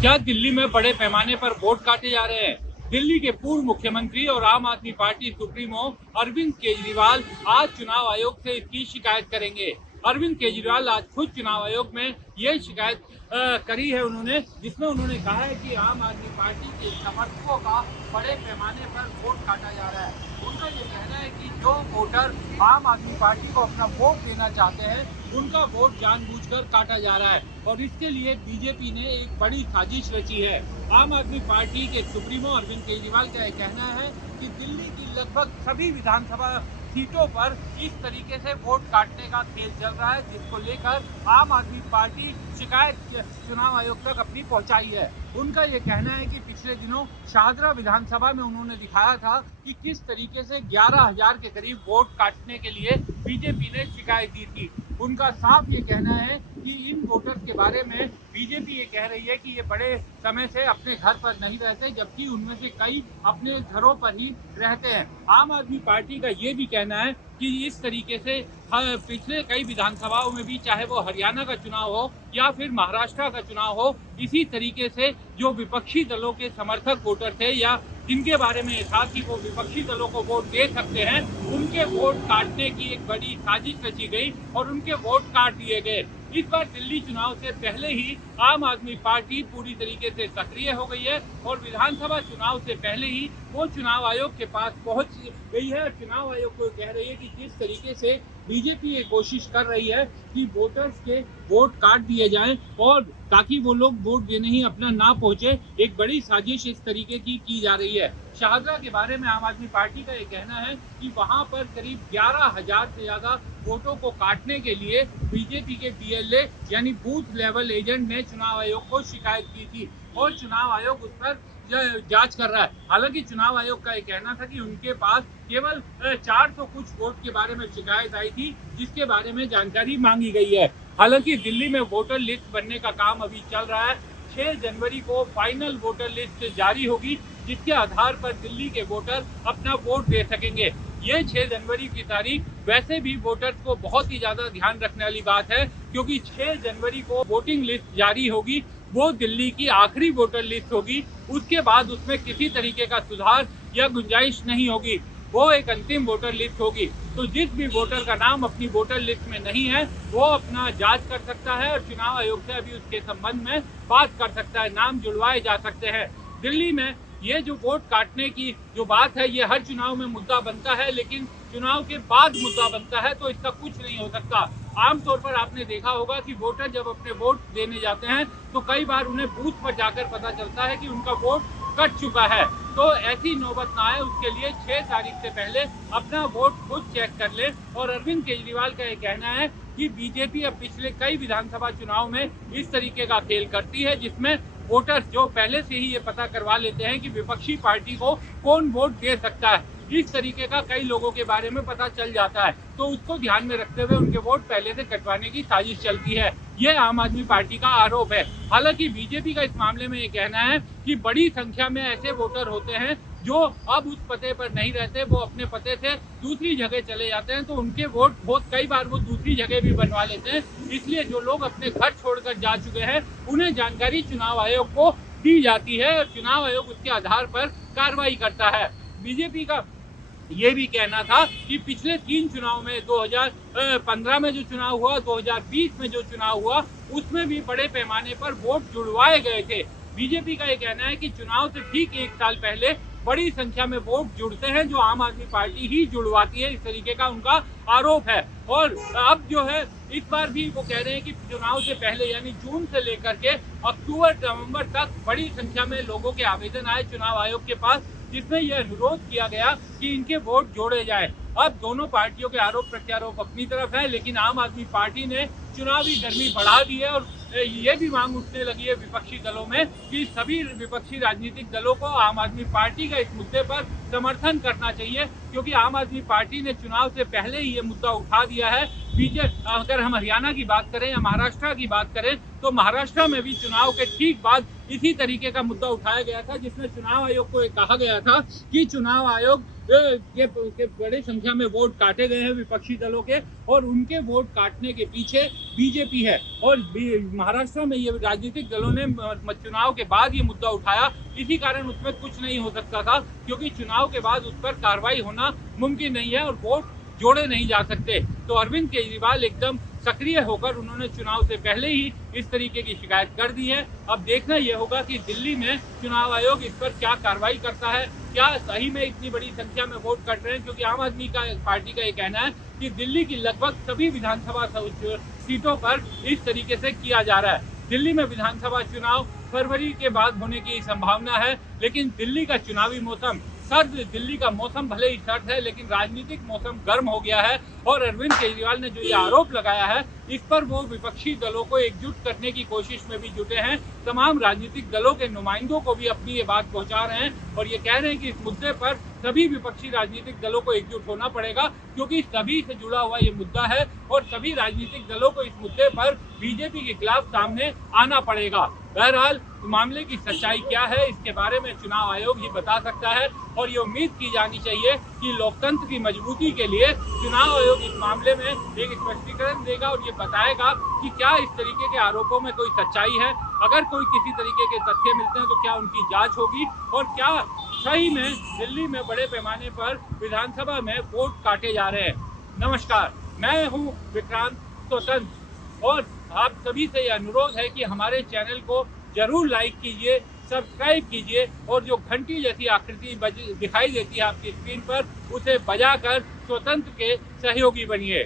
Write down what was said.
क्या दिल्ली में बड़े पैमाने पर वोट काटे जा रहे हैं? दिल्ली के पूर्व मुख्यमंत्री और आम आदमी पार्टी सुप्रीमो अरविंद केजरीवाल आज चुनाव आयोग से इसकी शिकायत करेंगे। अरविंद केजरीवाल आज खुद चुनाव आयोग में ये शिकायत करी है उन्होंने, जिसमें उन्होंने कहा है कि आम आदमी पार्टी के समर्थकों का बड़े पैमाने पर वोट काटा जा रहा है। उनका ये कहना है कि जो वोटर आम आदमी पार्टी को अपना वोट देना चाहते हैं उनका वोट जानबूझकर काटा जा रहा है और इसके लिए बीजेपी ने एक बड़ी साजिश रची है। आम आदमी पार्टी के सुप्रीमो अरविंद केजरीवाल का यह कहना है कि दिल्ली की लगभग सभी विधानसभा सीटों पर इस तरीके से वोट काटने का खेल चल रहा है, जिसको लेकर आम आदमी पार्टी शिकायत चुनाव आयोग तक अपनी पहुंचाई है। उनका ये कहना है कि पिछले दिनों शाहदरा विधानसभा में उन्होंने दिखाया था कि किस तरीके से 11,000 के करीब वोट काटने के लिए बीजेपी ने शिकायत दी थी। उनका साफ ये कहना है कि इन वोटर्स के बारे में बीजेपी ये कह रही है कि ये बड़े समय से अपने घर पर नहीं रहते, जबकि उनमें से कई अपने घरों पर ही रहते हैं। आम आदमी पार्टी का ये भी कहना है कि इस तरीके से पिछले कई विधानसभाओं में भी, चाहे वो हरियाणा का चुनाव हो या फिर महाराष्ट्र का चुनाव हो, इसी तरीके से जो विपक्षी दलों के समर्थक वोटर थे या जिनके बारे में था कि वो विपक्षी दलों को वोट दे सकते हैं, उनके वोट काटने की एक बड़ी साजिश रची गई और उनके वोट काट दिए गए। इस बार दिल्ली चुनाव से पहले ही आम आदमी पार्टी पूरी तरीके से सक्रिय हो गई है और विधानसभा चुनाव से पहले ही वो चुनाव आयोग के पास पहुंच गई है और चुनाव आयोग को कह रही है कि जिस तरीके से बीजेपी ये कोशिश कर रही है कि वोटर्स के वोट काट दिए जाएं और ताकि वो लोग वोट देने ही अपना ना पहुंचे, एक बड़ी साजिश इस तरीके की जा रही है। शाहदरा के बारे में आम आदमी पार्टी का ये कहना है कि वहां पर करीब 11,000 से ज्यादा वोटों को काटने के लिए बीजेपी के बीएलए यानी बूथ लेवल एजेंट ने चुनाव आयोग को शिकायत की थी और चुनाव आयोग उस पर जांच कर रहा है। हालांकि चुनाव आयोग का ये कहना था कि उनके पास केवल 400 कुछ वोट के बारे में शिकायत आई थी, जिसके बारे में जानकारी मांगी गई है। हालांकि दिल्ली में वोटर लिस्ट बनने का काम अभी चल रहा है। 6 जनवरी को फाइनल वोटर लिस्ट जारी होगी, जिसके आधार पर दिल्ली के वोटर अपना वोट दे सकेंगे। ये 6 जनवरी की तारीख वैसे भी वोटर्स को बहुत ही ज्यादा ध्यान रखने वाली बात है, क्योंकि 6 जनवरी को वोटिंग लिस्ट जारी होगी। वो दिल्ली की आखिरी वोटर लिस्ट होगी। उसके बाद उसमें किसी तरीके का सुधार या गुंजाइश नहीं होगी। वो एक अंतिम वोटर लिस्ट होगी। तो जिस भी वोटर का नाम अपनी वोटर लिस्ट में नहीं है वो अपना जांच कर सकता है और चुनाव आयोग से अभी उसके संबंध में बात कर सकता है, नाम जुड़वाए जा सकते हैं। दिल्ली में ये जो वोट काटने की जो बात है ये हर चुनाव में मुद्दा बनता है, लेकिन चुनाव के बाद मुद्दा बनता है तो इसका कुछ नहीं हो सकता। आमतौर पर आपने देखा होगा कि वोटर जब अपने वोट देने जाते हैं तो कई बार उन्हें बूथ पर जाकर पता चलता है कि उनका वोट कट चुका है। तो ऐसी नौबत ना आए उसके लिए 6 तारीख से पहले अपना वोट खुद चेक कर ले। और अरविंद केजरीवाल का ये कहना है कि बीजेपी अब पिछले कई विधानसभा चुनाव में इस तरीके का खेल करती है, जिसमें वोटर्स जो पहले से ही ये पता करवा लेते हैं कि विपक्षी पार्टी को कौन वोट दे सकता है, इस तरीके का कई लोगों के बारे में पता चल जाता है। तो उसको ध्यान में रखते हुए उनके वोट पहले से कटवाने की साजिश चलती है। ये आम आदमी पार्टी का आरोप है। हालांकि बीजेपी का इस मामले में ये कहना है कि बड़ी संख्या में ऐसे वोटर होते हैं जो अब उस पते पर नहीं रहते, वो अपने पते से दूसरी जगह चले जाते हैं, तो उनके वोट बहुत कई बार वो दूसरी जगह भी बनवा लेते हैं। इसलिए जो लोग अपने घर छोड़कर जा चुके हैं उन्हें जानकारी चुनाव आयोग को दी जाती है और चुनाव आयोग उसके आधार पर कार्रवाई करता है। बीजेपी का ये भी कहना था कि पिछले 3 चुनाव में 2015 में जो चुनाव हुआ, 2020 में जो चुनाव हुआ, उसमें भी बड़े पैमाने पर वोट जुड़वाए गए थे। बीजेपी का ये कहना है कि चुनाव से ठीक 1 साल पहले बड़ी संख्या में वोट जुड़ते हैं जो आम आदमी पार्टी ही जुड़वाती है, इस तरीके का उनका आरोप है। और अब जो है इस बार भी वो कह रहे हैं कि चुनाव से पहले यानी जून से लेकर के अक्टूबर नवंबर तक बड़ी संख्या में लोगों के आवेदन आए चुनाव आयोग के पास, जिसमें यह अनुरोध किया गया कि इनके वोट जोड़े जाए। अब दोनों पार्टियों के आरोप प्रत्यारोप अपनी तरफ है, लेकिन आम आदमी पार्टी ने चुनावी गर्मी बढ़ा दी है और ये भी मांग उठने लगी है विपक्षी दलों में कि सभी विपक्षी राजनीतिक दलों को आम आदमी पार्टी का इस मुद्दे पर समर्थन करना चाहिए, क्योंकि आम आदमी पार्टी ने चुनाव से पहले ही ये मुद्दा उठा दिया है। बीजेपी, अगर हम हरियाणा की बात करें या महाराष्ट्र की बात करें, तो महाराष्ट्र में भी चुनाव के ठीक बाद इसी तरीके का मुद्दा उठाया गया था, जिसमें चुनाव आयोग को कहा गया था कि चुनाव आयोग के बड़ी संख्या में वोट काटे गए हैं विपक्षी दलों के, और उनके वोट काटने के पीछे बीजेपी है। और महाराष्ट्र में ये राजनीतिक दलों ने चुनाव के बाद ये मुद्दा उठाया, इसी कारण उसमें कुछ नहीं हो सकता था, क्योंकि चुनाव के बाद उस पर कार्रवाई होना मुमकिन नहीं है और वोट जोड़े नहीं जा सकते। तो अरविंद केजरीवाल एकदम सक्रिय होकर उन्होंने चुनाव से पहले ही इस तरीके की शिकायत कर दी है। अब देखना यह होगा कि दिल्ली में चुनाव आयोग इस पर क्या कार्रवाई करता है, क्या सही में इतनी बड़ी संख्या में वोट कट रहे हैं, क्योंकि आम आदमी पार्टी का ये कहना है कि दिल्ली की लगभग सभी विधानसभा सीटों पर इस तरीके से किया जा रहा है। दिल्ली में विधानसभा चुनाव फरवरी के बाद होने की संभावना है, लेकिन दिल्ली का चुनावी मौसम सर्द, दिल्ली का मौसम भले ही सर्द है, लेकिन राजनीतिक मौसम गर्म हो गया है। और अरविंद केजरीवाल ने जो ये आरोप लगाया है, इस पर वो विपक्षी दलों को एकजुट करने की कोशिश में भी जुटे हैं। तमाम राजनीतिक दलों के नुमाइंदों को भी अपनी ये बात पहुंचा रहे हैं और ये कह रहे हैं कि इस मुद्दे पर सभी विपक्षी राजनीतिक दलों को एकजुट होना पड़ेगा, क्योंकि सभी से जुड़ा हुआ ये मुद्दा है और सभी राजनीतिक दलों को इस मुद्दे पर बीजेपी के खिलाफ सामने आना पड़ेगा। बहरहाल मामले की सच्चाई क्या है, इसके बारे में चुनाव आयोग ही बता सकता है, और ये उम्मीद की जानी चाहिए कि लोकतंत्र की मजबूती के लिए चुनाव आयोग इस मामले में एक स्पष्टीकरण देगा और ये बताएगा कि क्या इस तरीके के आरोपों में कोई सच्चाई है। अगर कोई किसी तरीके के तथ्य मिलते हैं तो क्या उनकी जांच होगी, और क्या सही में दिल्ली में बड़े पैमाने पर विधानसभा में वोट काटे जा रहे हैं। नमस्कार, मैं हूँ विक्रांत स्वतंत्र, और आप सभी से यह अनुरोध है कि हमारे चैनल को जरूर लाइक कीजिए, सब्सक्राइब कीजिए, और जो घंटी जैसी आकृति दिखाई देती है आपकी स्क्रीन पर, उसे बजाकर स्वतंत्र के सहयोगी बनिए।